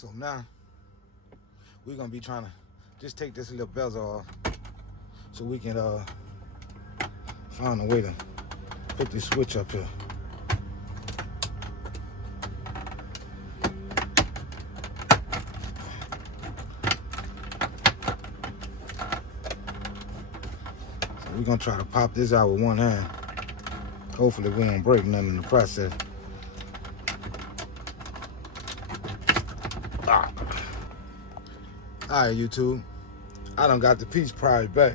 So now we're gonna be trying to just take this little bezel off so we can find a way to put this switch up here. So we're gonna try to pop this out with one hand. Hopefully we don't break nothing in the process. Ah. All right, YouTube. I done got the piece pried back,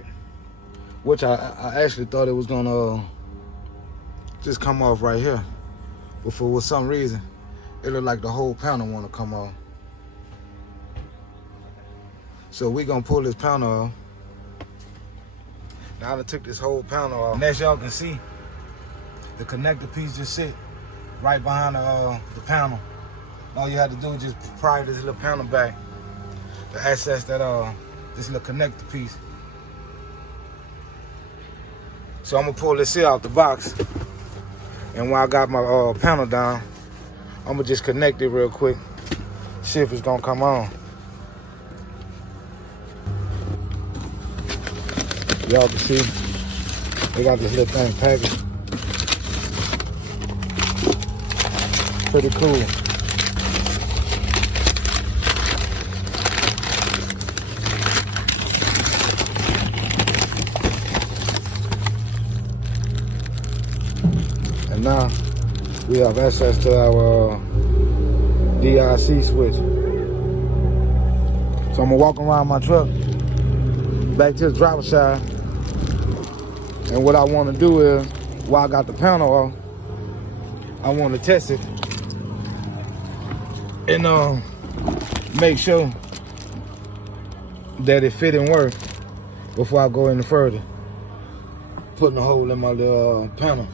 which I actually thought it was gonna just come off right here, but for some reason it looked like the whole panel want to come off. So we gonna pull this panel off. Now I done took this whole panel off, and as y'all can see, the connector piece just sit right behind the panel. All you have to do is just pry this little panel back to access that this little connector piece. So I'm gonna pull this here out the box, and when I got my panel down, I'm gonna just connect it real quick, see if it's gonna come on. Y'all can see they got this little thing packaged. Pretty cool. And now we have access to our DIC switch. So I'm gonna walk around my truck back to the driver's side. And what I want to do is, while I got the panel off, I want to test it and make sure that it fit and work before I go any further, putting a hole in my little panel.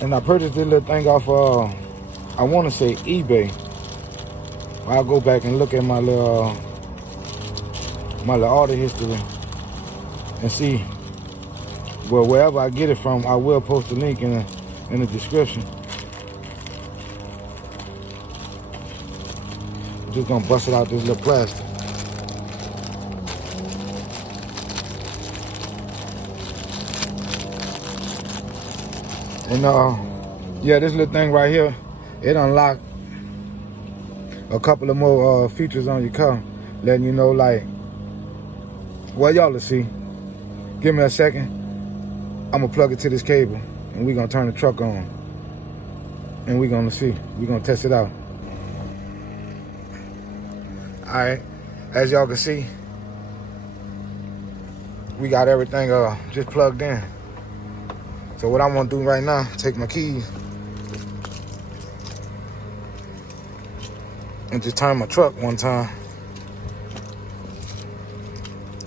And I purchased this little thing off I want to say eBay. I'll go back and look at my little order history and see. Well, wherever I get it from, I will post a link in the description. I'm just gonna bust it out this little plastic. And yeah, this little thing right here, it unlocked a couple of more features on your car, letting you know, like, well, y'all will see. Give me a second. I'm gonna plug it to this cable, and we're gonna turn the truck on, and we're gonna see. We're gonna test it out. All right, as y'all can see, we got everything just plugged in. So what I'm gonna do right now, take my keys and just turn my truck one time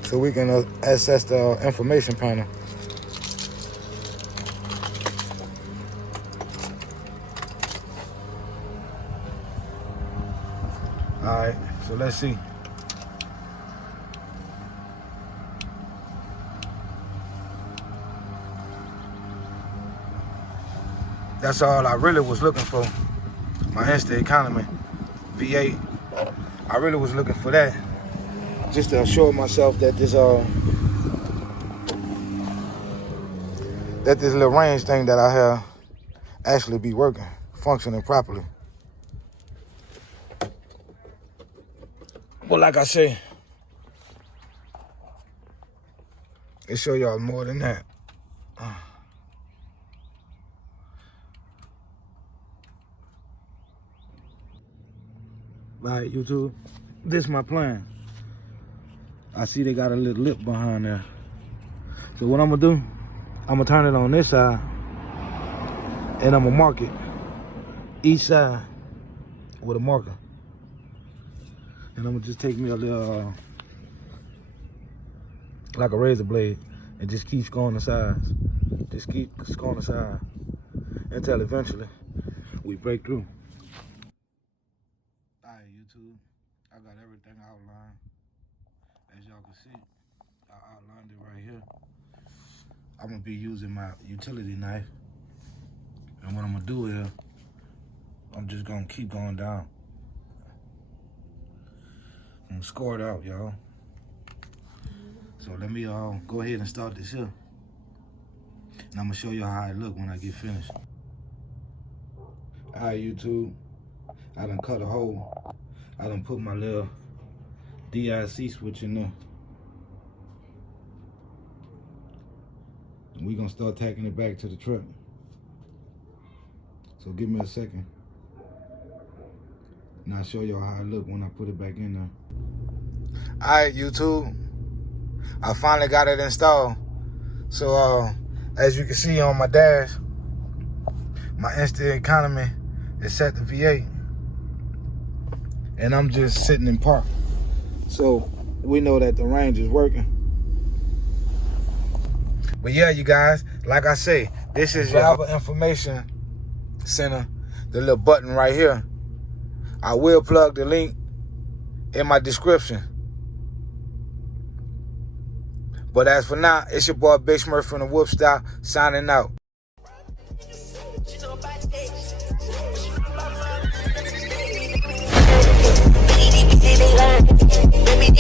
so we can access the information panel. All right, so let's see. That's all I really was looking for. My Insta Economy V8. I really was looking for that, just to assure myself that this little range thing that I have actually be working, functioning properly. But like I say, it show y'all more than that. All right, YouTube, this is my plan. I see they got a little lip behind there. So what I'm gonna do, I'm gonna turn it on this side, and I'm gonna mark it each side with a marker. And I'm gonna just take me a little, like a razor blade, and just keep scoring the sides. Just keep scoring the side until eventually we break through. All right, YouTube, I got everything outlined, as y'all can see. I outlined it right here. I'm gonna be using my utility knife. And what I'm gonna do is, I'm just gonna keep going down. And score it out, y'all. So let me go ahead and start this here. And I'm gonna show you how it look when I get finished. All right, YouTube, I done cut a hole. I done put my little DIC switch in there. And we gonna start tacking it back to the truck. So give me a second. And I'll show y'all how it look when I put it back in there. All right, YouTube, I finally got it installed. So as you can see on my dash, my instant economy is set to V8. And I'm just sitting in park. So we know that the range is working. But yeah, you guys, like I say, this is your driver information center, the little button right here. I will plug the link in my description. But as for now, it's your boy Big Smurf from the Whoop Style signing out. Baby,